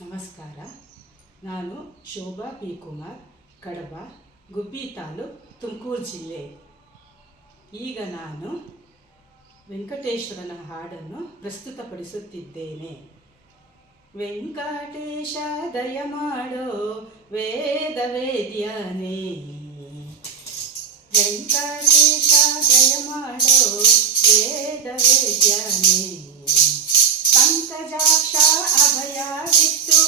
ನಮಸ್ಕಾರ. ನಾನು ಶೋಭಾ ಪಿ ಕುಮಾರ್, ಕಡಬ, ಗುಬ್ಬಿ ತಾಲೂಕು, ತುಮಕೂರು ಜಿಲ್ಲೆ. ಈಗ ನಾನು ವೆಂಕಟೇಶ್ವರನ ಹಾಡನ್ನು ಪ್ರಸ್ತುತಪಡಿಸುತ್ತಿದ್ದೇನೆ. ವೆಂಕಟೇಶ ದಯ ಮಾಡೋ ವೇದ ವೇದ್ಯನೇ, ವೆಂಕಟೇಶ ದಯ ಮಾಡೋ ವೇದ ವೇದ್ಯನೇ, ಪಂಕಜಾಕ್ಷ ಅಭಯವಿತ್ತು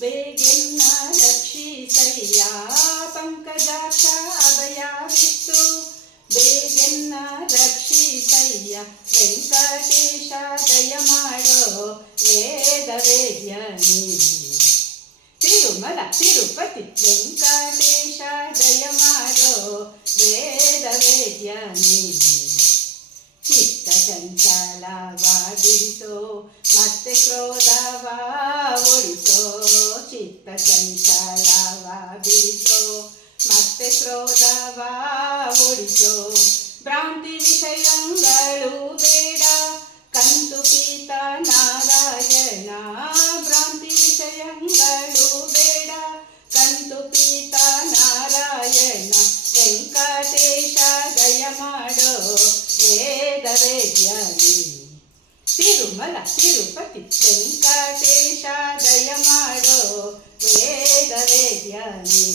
ಬೇಗೆನ್ನ ರಕ್ಷಿಸಯ್ಯ, ಪಂಕಜಾಕ್ಷ ಅಭಯವಿತ್ತು ಬೇಗೆನ್ನ ರಕ್ಷಿಸಯ್ಯ, ವೆಂಕಟೇಶ ದಯ ಮಾಡೋ ವೇದ ವೇದ್ಯನೇ, ತಿರುಮಲ ತಿರುಪತಿ ವೆಂಕಟೇಶ ದಯ ಮಾಡೋ ವೇದ ವೇದ್ಯನೇ, ಚಿತ್ತ ಚಂಚಲವ ಬಿಡಿಸೋ ಮತ್ತೆ ಕ್ರೋಧವ ಓಡಿಸೋ, ಚಿತ್ತ ಚಂಚಲವ ಬಿಡಿಸೋ ಮತ್ತೆ ಕ್ರೋಧವ ಓಡಿಸೋ, ಭ್ರಾಂತಿ ವಿಷಯಗಳು ಬೇಡ ಕಂತು ಪೀತ ನಾರಾಯಣ, ಭ್ರಾಂತಿ ವಿಷಯಗಳು ಬೇಡ ಕಂತು ಪೀತ ನಾರಾಯಣ, ವೆಂಕಟೇಶ ದಯ ಮಾಡೋ ವೇದ ವೇದ್ಯನೇ, ತಿರುಮಲ ತಿರುಪತಿ ವೆಂಕಟೇಶ ದಯ ಮಾಡೋ ವೇದ ವೇದ್ಯನೇ,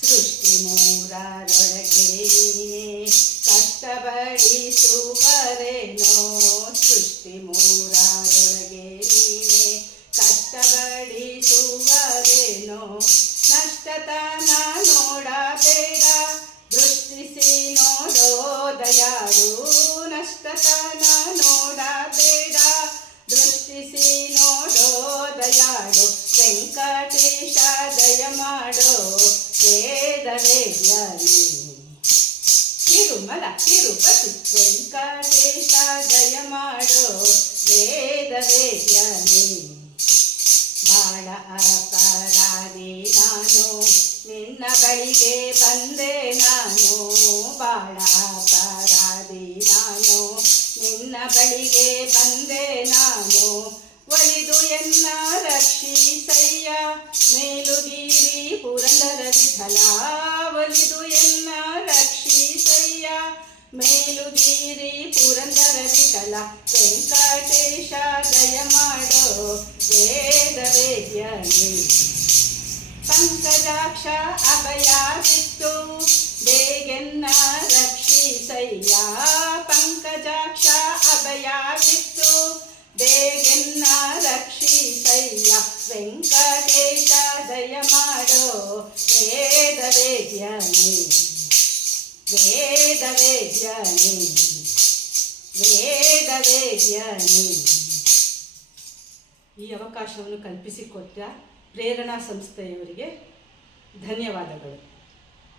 ಸೃಷ್ಟಿ ಮೂರರೊಳಗೆ ಕಷ್ಟಪಡಿಸುವರೇನೋ, ಸೃಷ್ಟಿ ಮೂರರೊಳಗೆ ನೀವೇ ಕಷ್ಟಪಡಿಸುವರೇನೋ, ನಷ್ಟತನ ನೋಡಬೇಡ ದೃಷ್ಟಿಸಿ ನೋಡೋ ದಯಾಳು, ನಷ್ಟತನ ನೋಡಬೇಡ ದೃಷ್ಟಿಸಿ ನೋಡೋ ದಯಾಳು, ವೆಂಕಟೇಶ ದಯ ಮಾಡೋ ವೇದ ವೇದ್ಯನೇ, ತಿರುಮಲ ತಿರುಪತಿ ವೆಂಕಟೇಶ ದಯ ಮಾಡೋ ವೇದ ವೇದ್ಯನೇ, ಬಾಳ ಅಪರಾಧಿ ನಾನು ನಿನ್ನ ಬಳಿಗೆ ಬಂದೆ ನಾನು, ಬಾಳ ಅಪರಾಧಿ ನಾನು ನಿನ್ನ ಬಳಿಗೆ ಬಂದೆ ನಾನು, ಒಲಿದು ಎನ್ನ ರಕ್ಷಿಸಯ್ಯ ಮೇಲುಗೀರಿ ಪುರಂದರ ವಿಠಲ, ಒಲಿದು ಎನ್ನ ರಕ್ಷಿಸಯ್ಯ ಮೇಲುಗೀರಿ ಪುರಂದರ ವಿಠಲ, ವೆಂಕಟೇಶ ದಯ ಮಾಡೋ ವೇದ ವೇದ್ಯನೇ, ಪಂಕಜಾಕ್ಷ ಅಭಯವಿತ್ತು ಬೇಗೆನ್ನ ರಕ್ಷಿಸಯ್ಯ, ಪಂಕಜಾಕ್ಷ ಅಭಯವಿತ್ತು ಬೇಗೆನ್ನ ರಕ್ಷಿಸಯ್ಯ, ವೆಂಕಟೇಶ ದಯ ಮಾಡೋ ವೇದ ವೇದ್ಯನೇ, ವೇದ ವೇದ್ಯನೇ, ವೇದ ವೇದ್ಯನೇ. ಈ ಅವಕಾಶವನ್ನು ಕಲ್ಪಿಸಿಕೊಟ್ಟ ಪ್ರೇರಣಾ ಸಂಸ್ಥೆಯವರಿಗೆ ಧನ್ಯವಾದಗಳು.